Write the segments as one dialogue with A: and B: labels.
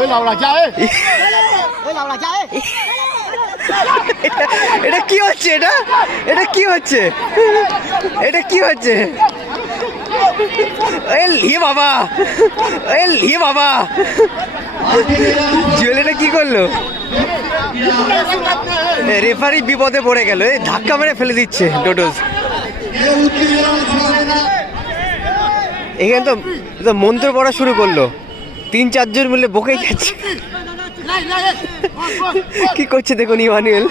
A: ওই লাউড়া যা এ।
B: এটা কি হচ্ছে এটা? এটা কি হচ্ছে? এটা কি হচ্ছে? এ বাবা। এ বাবা। জুয়েল এটা কি করল? রেফারি বিপদে পড়ে গেল এই ধাক্কা মেরে ফেলে দিচ্ছে ডোডোজ এখানে তো মন্ত্র পড়া শুরু করল। তিন চারজন মিলে বকেই যাচ্ছে কি করছে দেখুন ইমানুয়েল?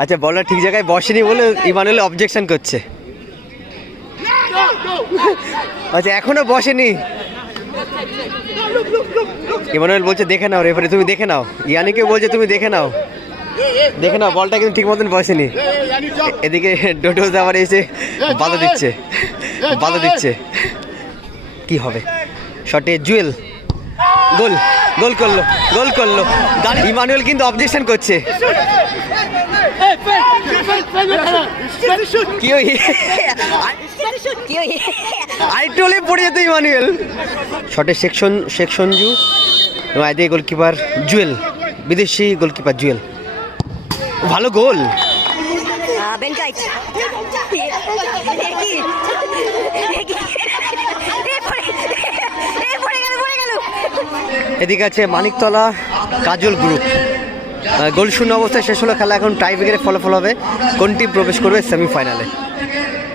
B: আচ্ছা বলার ঠিক জায়গায় বসেনি বলে ইমানুয়েল অবজেকশন করছে। আচ্ছা এখনও বসেনি। ইমানুয়েল বলছে, দেখে নাও রেফারি তুমি দেখে নাও। ইয়ানিকে বলছে, তুমি দেখে নাও। দেখে নাও, বলটা কিন্তু ঠিক মতন বসেনি। এদিকে ডোডোজ আবার এসে বাধা দিচ্ছে। বাধা দিচ্ছে। কি হবে? শটে জুয়েল। গোল গোল করল গোল করল। ইমানুয়েল কিন্তু অবজেকশন করছে। কি পড়ে যেত ইমানুয়েল। শটে সেকশন শেখ সঞ্জু এবং গোলকিপার জুয়েল, বিদেশি গোলকিপার জুয়েল। ভালো গোল।
C: Ben Kite. পড়ে গেল পড়ে গেল
B: এদিকে আছে মানিকতলা কাজল গ্রুপ গোল শূন্য অবস্থায় শেষ হলো খেলা, এখন টাই ব্রেকের ফলাফল হবে। কোন টিম প্রবেশ করবে সেমিফাইনালে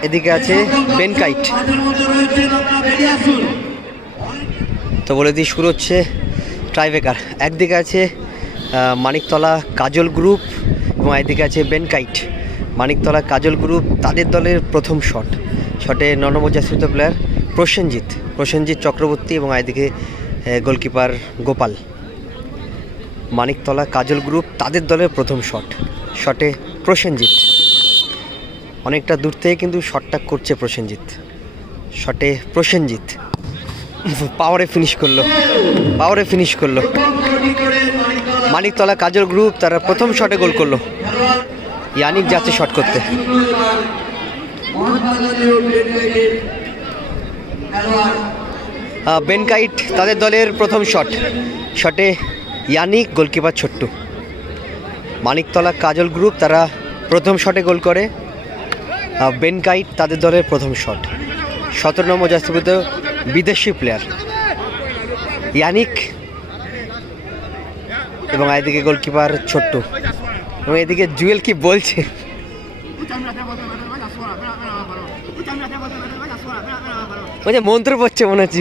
B: এদিকে আছে বেনকাইট। তো বলে দিই, শুরু হচ্ছে ট্রাইবেকার একদিকে আছে মানিকতলা কাজল গ্রুপ এবং একদিকে আছে বেনকাইট। মানিকতলা কাজল গ্রুপ তাদের দলের প্রথম শট শটে ননমজাশ্রিত প্লেয়ার প্রসেনজিৎ। প্রসেনজিৎ চক্রবর্তী এবং একদিকে গোলকিপার গোপাল। মানিকতলা কাজল গ্রুপ তাদের দলের প্রথম শট। শটে প্রসেনজিৎ। অনেকটা দূর থেকে কিন্তু শটটা করছে প্রসেনজিৎ। শটে প্রসেনজিৎ। পাওয়ারে ফিনিশ করল। পাওয়ারে ফিনিশ করল। মানিকতলা কাজল গ্রুপ তারা প্রথম শটে গোল করল। ইয়ানিক যাচ্ছে শট করতে। বেনকাইট তাদের দলের প্রথম শট। শটে Yannick, goalkeeper Chhottu. Maniktala Kajal group তারা প্রথম শটে গোল করে। বেনকাইট তাদের দলের প্রথম শট। সতেরো নম্বর জাস্তিভূত বিদেশি প্লেয়ার ইয়ানিক এবং এদিকে গোলকিপার ছোট্টু। এবং এদিকে জুয়েল কি বলছে? বলছে মন্ত্র পড়ছে মনে হচ্ছে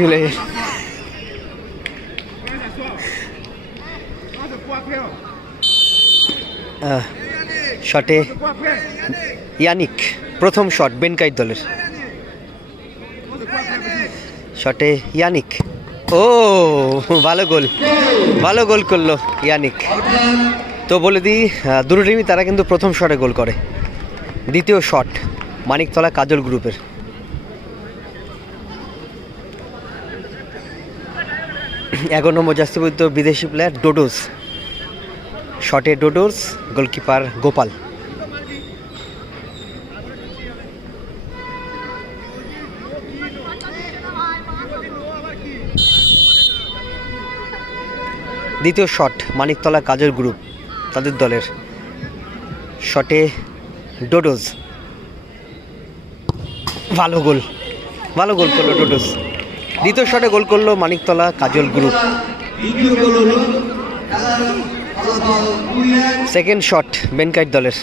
B: আহ, শটে ইয়ানিক প্রথম শট বেনকাইট দলের। শটে ইয়ানিক। ও ভালো গোল ভালো গোল করল ইয়ানিক। তো বলে দিই দুটো টিমই তারা কিন্তু প্রথম শটে গোল করে। দ্বিতীয় শট মানিকতলা কাজল গ্রুপের। এগারো নম্বর জাস্তিবদ্ধ বিদেশি প্লেয়ার ডোডোস। শটে ডোডোস গোলকিপার গোপাল। দ্বিতীয় শট মানিকতলা কাজল গ্রুপ তাদের দলের। শটে ডোডোজ ভালো গোল ভালো গোল করল ডোডোজ দ্বিতীয় শটে গোল করল Maniktala Kajal group. Second shot বেনকাইট দলের।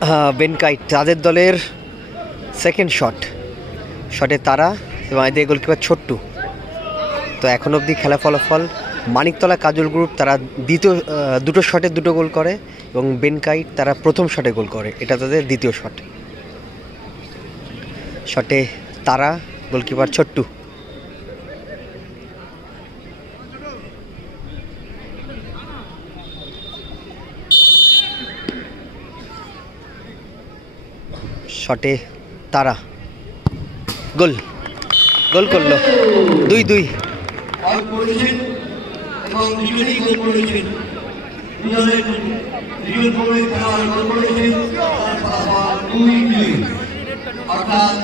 B: আহ, বেনকাইট তাদের দলের সেকেন্ড শট। শটে তারা এবং এদের গোলকিপার ছোট্টু। তো এখন অবধি খেলা ফলাফল মানিকতলা কাজল গ্রুপ তারা দ্বিতীয় দুটো শটে দুটো গোল করে এবং বেনকাইট তারা প্রথম শটে গোল করে। এটা তাদের দ্বিতীয় শট। শটে তারা, গোলকিপার ছোট্টু। শটে তারা। গোল। গোল করল। দুই দুই।
D: এবং দুজনেই গোল করেছেন দুজনের দুজন গোল খেলোয়াড় গোল করেছেন দুই দুই অর্থাৎ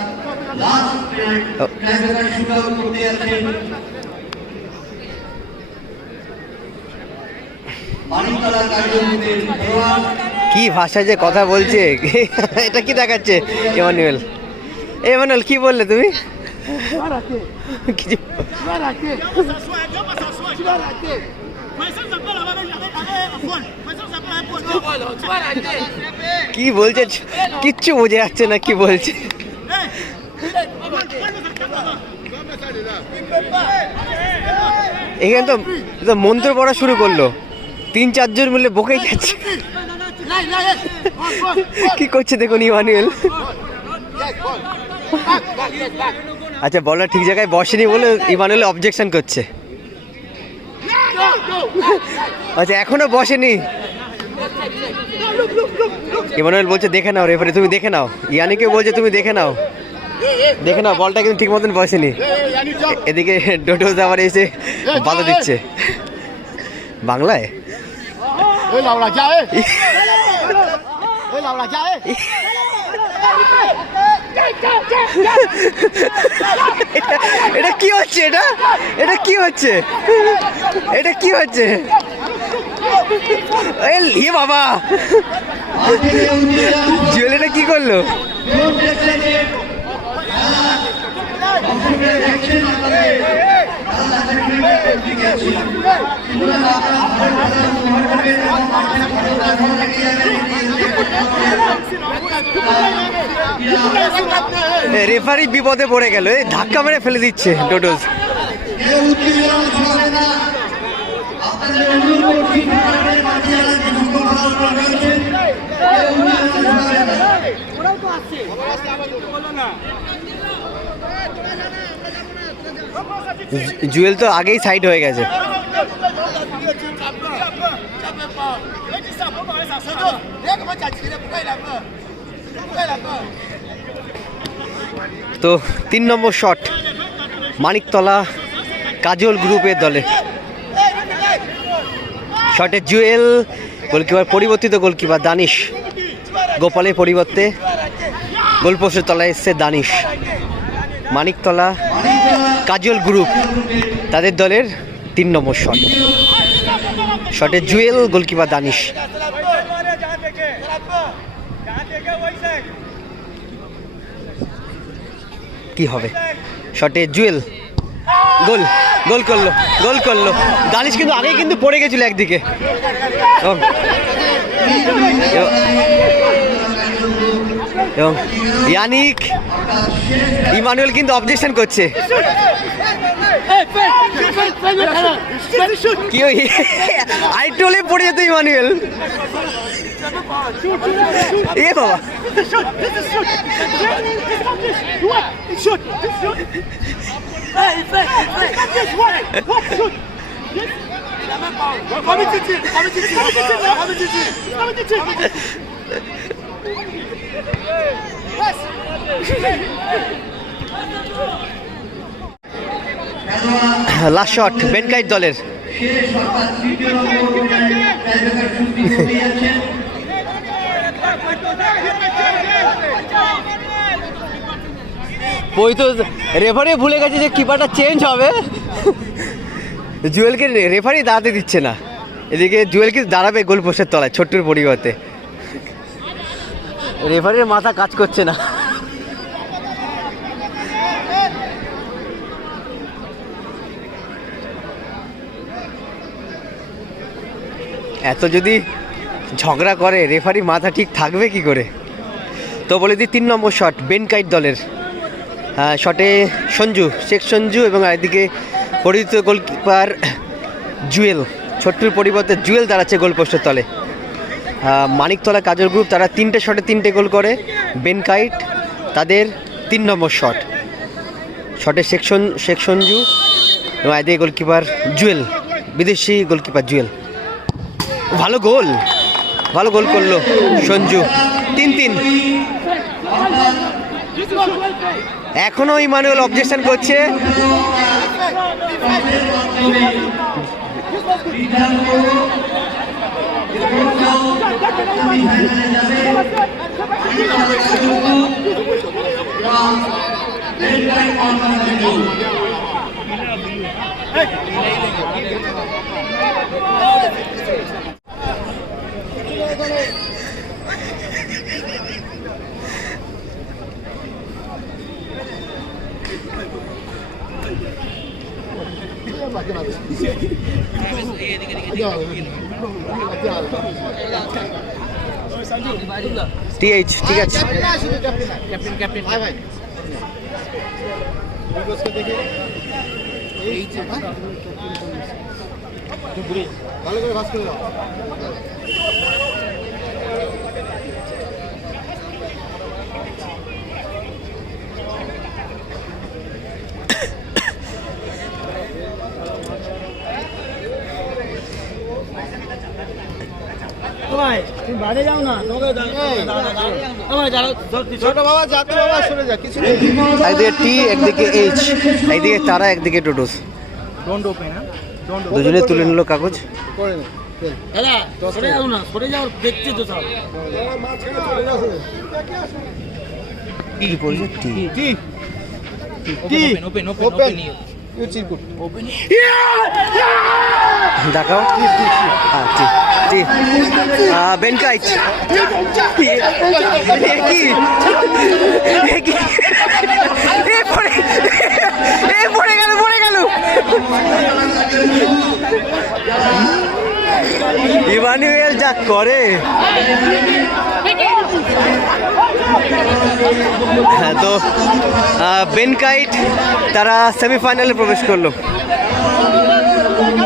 D: লাস্ট ট্রাইবেকার শুট আউট করতে যাচ্ছেন মানিকতলা কার্যমন্ত্রীর দেওয়ান
B: কি ভাষায় যে কথা বলছে? এটা কি দেখাচ্ছে এমানুয়েল? এমানুয়েল কি বললে তুমি? কিছু
A: Tu vas rater.
B: কি বলছে কিচ্ছু বোঝা যাচ্ছে না, কি বলছে এখানে তো মন্ত্র পড়া শুরু করল তিন, চারজন মিলে বকেই যাচ্ছে. কি করছে দেখুন ইমানুয়েল. আচ্ছা বলটা ঠিক জায়গায় বসেনি বলে ইমানুয়েল অবজেকশন করছে. আচ্ছা এখনও বসেনি। ইমানুয়েল বলছে দেখে নাও রেফারি তুমি দেখে নাও। ইয়ানিকে বলছে তুমি দেখে নাও. দেখে নাও বলটা কিন্তু ঠিক মতন বসেনি. এদিকে ডোডোজ আবার এসে বাধা দিচ্ছে। বাংলায়? এটা কি হচ্ছে এটা এটা কি হচ্ছে এটা কি হচ্ছে এ ইয়ে বাবা জুয়েলারিটা কি করল
D: জোর দেখছেন যে খেলা দর্শকরা দেখছেন আপনাদের খেলা দেখার দিকে আছে সুতরাং আপনারা ভালো খেলা উপভোগ করবেন এবং মাঠে ভালো দর্শক রেখে যাবেন এটি
B: রেফারি বিপদে পড়ে গেল এই ধাক্কা মেরে ফেলে দিচ্ছে। ডোডোজ জুয়েল তো আগেই সাইড হয়ে গেছে। তো তিন নম্বর শট মানিকতলা কাজল গ্রুপের দলে। শটে জুয়েল গোলকিপার পরিবর্তিত গোলকিপার দানিশ। গোপালের পরিবর্তে গোলপোস্টের তলায় এসছে দানিশ। মানিকতলা কাজল গ্রুপ তাদের দলের তিন নম্বর শট শটে জুয়েল গোলকিপার দানিশ। কি হবে শটে জুয়েল গোল গোল করল গোল করল গালিশ কিন্তু আগে কিন্তু পড়ে গেছিল একদিকে এবং ইয়ানিক ইমানুয়েল কিন্তু অবজেকশন করছে কি ওই আইটলে পড়ে যেত ইমানুয়েল এ বাবা.
A: Yes.
D: খেলোয়াড়
B: লাস্ট শট বেনকাইট দলের। ওই তো রেফারি ভুলে গেছে যে কিপারটা চেঞ্জ হবে। জুয়েলকে রেফারি দাঁড়াতে দিচ্ছে না। এদিকে জুয়েল কিন্তু দাঁড়াবে গোল পোস্টের তলায় ছোট্টর পরিবর্তে। রেফারির মাথা কাজ করছে না। এত যদি ঝগড়া করে রেফারি মাথা ঠিক থাকবে কি করে? তো বলে দিই, তিন নম্বর শট বেনকাইট দলের। শটে সঞ্জু, শেখ সঞ্জু এবং এদিকে পরিচিত গোলকিপার জুয়েল। ছোট্টুর পরিবর্তে জুয়েল দাঁড়াচ্ছে গোল পোস্টের তলে মানিকতলা কাজল গ্রুপ তারা তিনটে শটে তিনটে গোল করে। বেনকাইট তাদের তিন নম্বর শট শটে শেখ সঞ্জু এবং এদিকে গোলকিপার জুয়েল, বিদেশি গোলকিপার জুয়েল। ভালো গোল। ভালো গোল করল সঞ্জু। তিন তিন। এখনও ইমানুয়েল অবজেকশন করছে।
D: আমাদের সুযোগ্য ভাই বেলগাই কনফারেন্সের গ্রুপ
B: করে ঠিক আছে
A: ভাই তুমি বাইরে যাও না। তোমাকে ভাই যারা ছোট বাবা যাতে বাবা সরে যা কিছু
B: একদিকে টি একদিকে এইচ একদিকে তারা একদিকে টোটোস
A: ডোন্ট ওপেন হ্যাঁ?
B: দুজনে তুলে নিল কাগজ।
A: করে নে দাদা সরে যাও না সরে যাও দেখছি তো সব
B: কি পড়ছে টি?
A: কি কি ওপেন ওপেন ওপেন চিরকুট
B: দেখাও টি বেনকাইট কি পড়ে গেল পড়ে গেল ইমানুয়েল যা করে তো বেনকাইট তারা সেমিফাইনালে প্রবেশ করল।